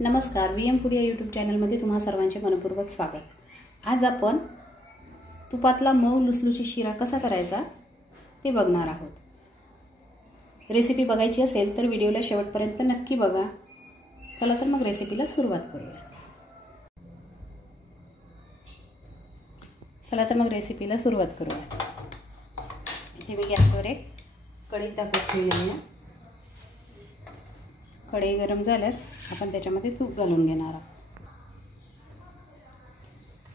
नमस्कार, VM food या YouTube चॅनलमध्ये तुम्हा सर्वांचे मनपूर्वक स्वागत। आज आपण तुपातला मऊ लुसलुशीत शिरा कसा करायचा ते बघणार आहोत। रेसिपी बघायची असेल तर व्हिडिओला शेवटपर्यंत नक्की बघा। चला तर मग रेसिपीला सुरुवात करूया। इथे मी गॅसवर एक कढई टाकून ठेवली आहे। कढई गरम झाल्यास आपण त्याच्यामध्ये तूप घालून घेणार आहोत।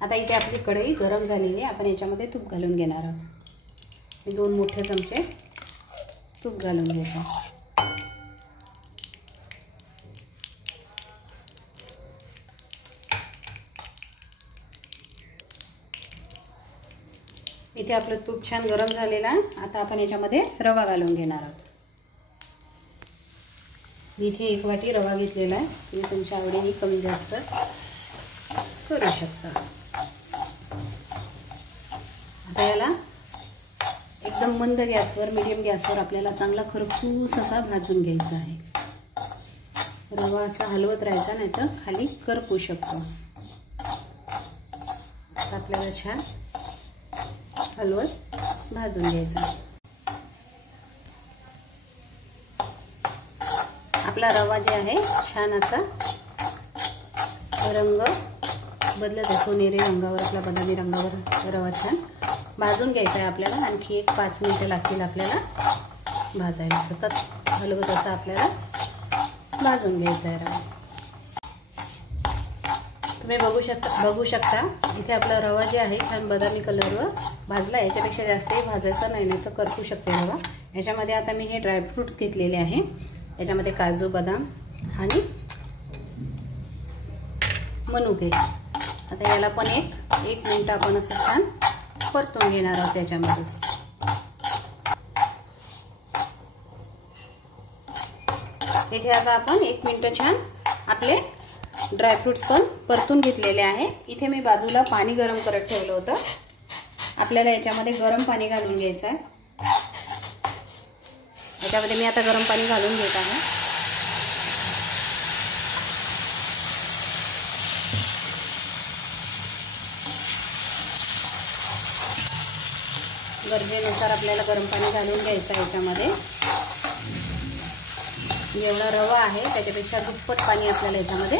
आता इथे आपली कढई गरम झालेली आहे, आपण याच्यामध्ये तूप घालून घेणार आहोत। मी 2 मोठे चमचे तूप घालून घेतो। इथे आपलं तूप छान गरम झालेलं आहे। आता आपण याच्यामध्ये रवा घालून घेणार आहोत। मी इथे 1 वाटी रवा घेतलेला आहे, तुम्ही तुमच्या आवडीने कमी जास्त करू शकता। आता याला एकदम मंद गॅसवर, मीडियम गॅसवर आपल्याला चांगला खरपूस असा भाजून घ्यायचा आहे। रवा असा हलवत राहायचा, नाही तर खाली करपू शकतो। आपल्याला छान हलवत भाजून घ्यायचा। आपला रवा जे आहे छान असा रंग बदलत आहे, सोनेरी रंगावर, आपला बदामी रंगावर रवा छान भाजून घ्यायचा आहे। आपल्याला आणखी 5 मिनिटे लागतील आपल्याला भाजायला। सतत हलवत असं आपल्याला भाजून घ्यायचा आहे रवा। तुम्ही बघू शकता इथे आपला रवा जे आहे छान बदामी कलरवर भाजला। याच्यापेक्षा जास्तही भाजायचा नाही, तर करपू शकते रवा। याच्यामध्ये आता मी हे ड्रायफ्रुट्स घेतलेले आहे, याच्यामध्ये काजू, बदाम आणि मनुके। आता याला पण एक मिनिट आपण असं छान परतून घेणार आहोत त्याच्यामध्ये। इथे आता आपण 1 मिनिट छान आपले ड्रायफ्रुट्स पण परतून घेतलेले आहे। इथे मी बाजूला पाणी गरम करत ठेवलं होतं। आपल्याला याच्यामध्ये गरम पाणी घालून घ्यायचं आहे। याच्यामध्ये मी आता गरम पाणी घालून घेत आहे। गरजेनुसार आपल्याला गरम पाणी घालून घ्यायचं आहे। याच्यामध्ये जेवढा रवा आहे त्याच्यापेक्षा दुप्पट पाणी आपल्याला याच्यामध्ये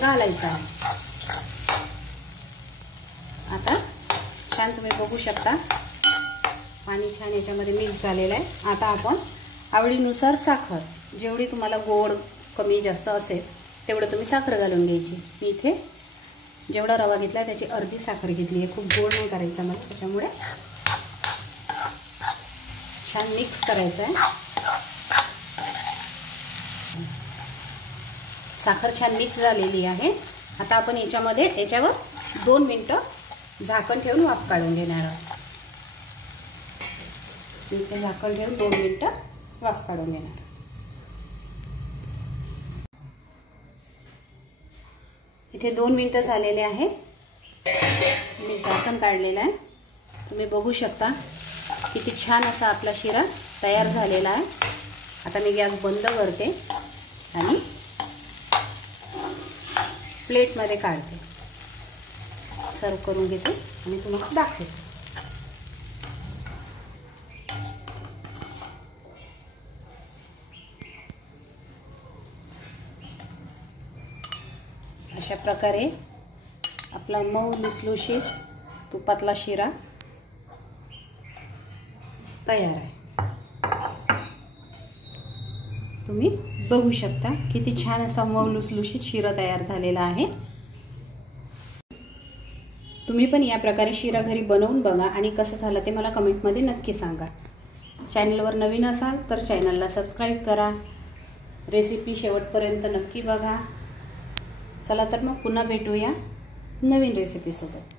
घालायचं आहे। आता छान तुम्ही बघू शकता पाणी छान याच्यामध्ये मिक्स झालेलं आहे। आता आपण आवडीनुसार साखर, जेवढी तुम्हाला गोड कमी जास्त असेल तेवढं तुम्ही साखर घालून घ्यायची। मी इथे जेवढा रवा घेतला त्याची अर्धी साखर घेतली आहे। खूप गोड नाही करायचा मला, त्याच्यामुळे छान मिक्स करायचं आहे। साखर छान मिक्स झालेली आहे। आता आपण याच्यावर 2 मिनिटं झाकण ठेवून वाफ काढून घेणार आहोत। इथे झाकण ठेवून 2 मिनिटं वाफ काढून घेणार। इथे 2 मिनिटं झालेले आहे, मी झाकण काढलेलं आहे। तुम्ही बघू शकता किती छान असा आपला शिरा तयार झालेला आहे। आता मी गॅस बंद करते आणि प्लेटमध्ये काढते, सर्व करून घेते आणि तुम्हाला दाखवते। अशा प्रकारे आपला मऊ लुसलुशीत तुपातला शिरा तयार आहे। तुम्ही बघू शकता किती छान असा मऊ लुसलुशीत शिरा तयार झालेला आहे। तुम्ही पण या प्रकारे शिरा घरी बनवून बघा आणि कसं झालं ते मला कमेंटमध्ये नक्की सांगा। चॅनलवर नवीन असाल तर चॅनलला सबस्क्राईब करा। रेसिपी शेवटपर्यंत नक्की बघा। चला तर मग पुन्हा भेटूया नवीन रेसिपी सोबत।